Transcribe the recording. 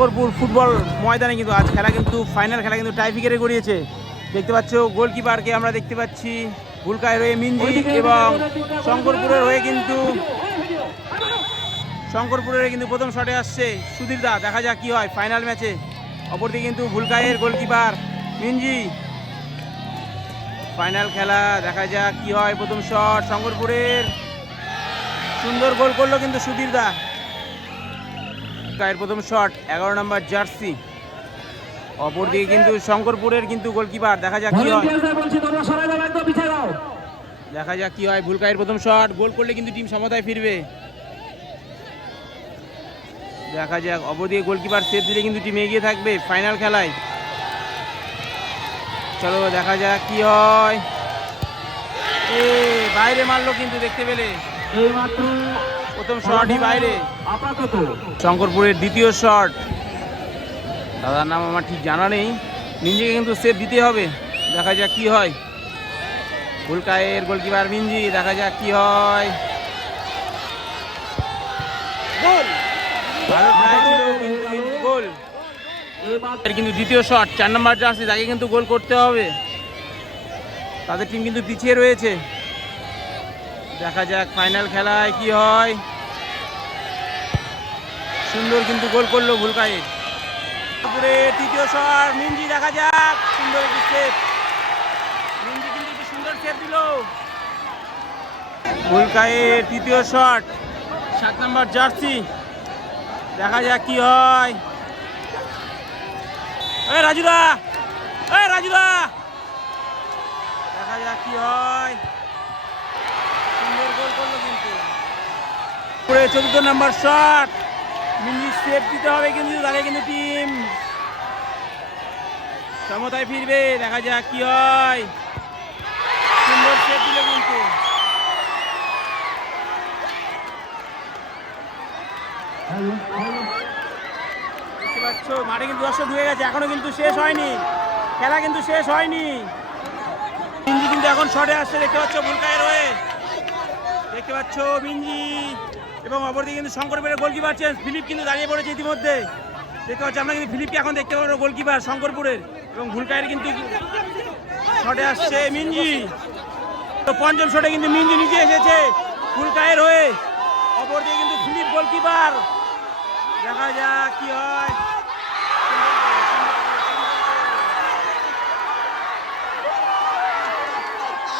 Shankarpur football ময়দানে কিন্তু আজ খেলা কিন্তু ফাইনাল খেলা কিন্তু টাইব্রেকারে গড়িয়েছে। দেখতে পাচ্ছ গোলকিপারকে আমরা দেখতে পাচ্ছি ভুলকায়ের হয়ে মিঞ্জি এবং শঙ্করপুরের হয়ে কিন্তু প্রথম শটে আসছে সুধীর দা। দেখা যাক কি হয় ফাইনাল ম্যাচে। অপরদিকে কিন্তু ভুলকায়ের গোলকিপার মিঞ্জি। ফাইনাল খেলা, দেখা যাক কি হয়। প্রথম শট শঙ্করপুরের, সুন্দর গোল করলো কিন্তু সুধীর দা। প্রথম শট 11 নম্বর জার্সি। অপরদিকে কিন্তু শঙ্করপুরের কিন্তু গোলকিপার, দেখা যাক কি হয়। দেখা যাক কি হয়। ভুলকায়ের প্রথম শট গোল করলে কিন্তু টিম সমতায় ফিরবে। দেখা যাক, অপরদিকে গোলকিপার সেভ দিলে কিন্তু টিম এগিয়ে থাকবে ফাইনাল খেলায়। চলো দেখা যাক কি হয়। বাইরে মারলো কিন্তু দেখতে পেলে, প্রথম শটই বাইরে। শঙ্করপুরের দ্বিতীয় শট, দাদার নাম আমার ঠিক জানা নেই, মিঞ্জিকে কিন্তু সেভ দিতে হবে। দেখা যাক কি হয়। ভুলকায়ের গোলকিপার মিঞ্জি, দেখা যাক কি হয়। গোল, ভালো ট্রাই ছিল কিন্তু গোল। কিন্তু দ্বিতীয় শট 4 নম্বর জার্সি, তাকে কিন্তু গোল করতে হবে। তাদের টিম কিন্তু পিছিয়ে রয়েছে। দেখা যাক ফাইনাল খেলায় কি হয়। সুন্দর কিন্তু গোল করলো ভুলকায়ের। তৃতীয় শট মিঞ্জি, দেখা যাক সুন্দর একটি সেভ। মিঞ্জি কিন্তু একটি সুন্দর সেভ দিল। ভুলকায়ের তৃতীয় শট 7 নম্বর জার্সি, দেখা যাক কি হয়। রাজুদা, রাজুদা, দেখা যাক কি হয়। সুন্দর গোল করলো কিন্তু। 14 নম্বর শট, মিঞ্জি সেভ দিতে হবে কিন্তু, তাহলে কিন্তু টিম সমতায় ফিরবে। দেখা যাক কি হয়। সুন্দর সেভ দিল কিন্তু। দেখতে পাচ্ছ মাঠে কিন্তু দর্শক ঢুকে গেছে, এখনো কিন্তু শেষ হয়নি খেলা, কিন্তু শেষ হয়নি। মিঞ্জি কিন্তু এখন শটে আসছে, দেখতে পাচ্ছ ভুলকায়ের হয়ে। দেখতে পাচ্ছ মিঞ্জি এবং অপরদিকে কিন্তু শঙ্করপুরের গোলকিপার চেঞ্জ, ফিলিপ কিন্তু দাঁড়িয়ে পড়েছে ইতিমধ্যে। দেখতে পাচ্ছি আমরা কিন্তু ফিলিপকে এখন দেখতে পাবো গোলকিপার শঙ্করপুরের। এবং ভুলকায়ের কিন্তু শটে আসছে মিঞ্জি। তো পঞ্চম শটে কিন্তু মিঞ্জি নিচে এসেছে ভুলকায়ের হয়ে। অপরদিকে কিন্তু ফিলিপ গোলকিপার, দেখা যাক কি হয়।